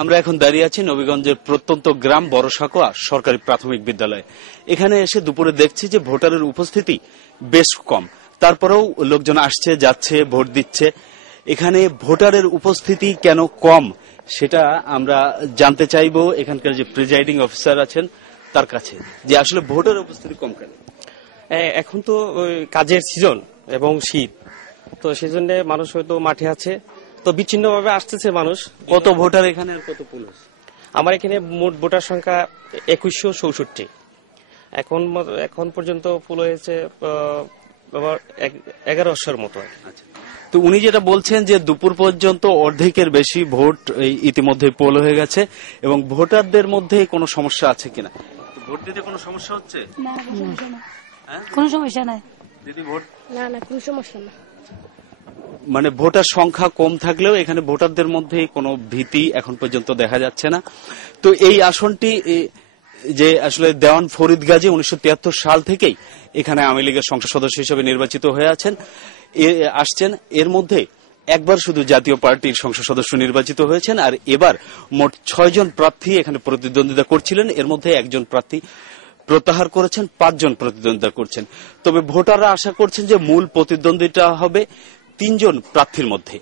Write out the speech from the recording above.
আমরা এখন দাঁড়িয়ে আছি নবীগঞ্জের প্রত্যন্ত গ্রাম বড়সাকোয়া সরকারি প্রাথমিক বিদ্যালয়ে। এখানে এসে দুপুরে দেখছি যে ভোটারের উপস্থিতি বেশ কম, তারপরেও লোকজন আসছে যাচ্ছে ভোট দিচ্ছে। এখানে ভোটারের উপস্থিতি কেন কম সেটা আমরা জানতে চাইবো এখানকার যে প্রিজাইডিং অফিসার আছেন তার কাছে, যে আসলে ভোটারের উপস্থিতি কম কেন। এখন তো কাজের সিজন এবং শীত, তো সেই জন্য মানুষ হয়তো মাঠে আছে, তো বিচ্ছিন্ন ভাবে আসতেছে মানুষ। কত ভোটার এখানে আর কত পুলিশ? আমার এখানে মোট ভোটার সংখ্যা 2164। এখন পর্যন্ত ফুল হয়েছে 1100-র মতো। তো উনি যেটা বলছেন যে দুপুর পর্যন্ত অর্ধেকের বেশি ভোট ইতিমধ্যে পোল হয়ে গেছে এবং ভোটারদের মধ্যে কোনো সমস্যা আছে কিনা, ভোট দিতে কোনো সমস্যা হচ্ছে? কোনো সমস্যা নাই দিদি, ভোট না কোনো সমস্যা না। মানে ভোটার সংখ্যা কম থাকলেও এখানে ভোটারদের মধ্যে কোনো ভীতি এখন পর্যন্ত দেখা যাচ্ছে না। তো এই আসনটি যে আসলে দেওয়ান ফরিদ গাজী 1973 সাল থেকেই এখানে আওয়ামী লীগের সংসদ সদস্য হিসেবে নির্বাচিত হয়ে আসছেন। এর মধ্যে একবার শুধু জাতীয় পার্টির সংসদ সদস্য নির্বাচিত হয়েছেন, আর এবার মোট 6 জন প্রার্থী এখানে প্রতিদ্বন্দ্বিতা করছিলেন। এর মধ্যে একজন প্রার্থী প্রত্যাহার করেছেন, 5 জন প্রতিদ্বন্দ্বিতা করছেন। তবে ভোটাররা আশা করছেন যে মূল প্রতিদ্বন্দ্বিতা হবে 3 জন প্রার্থীর মধ্যে।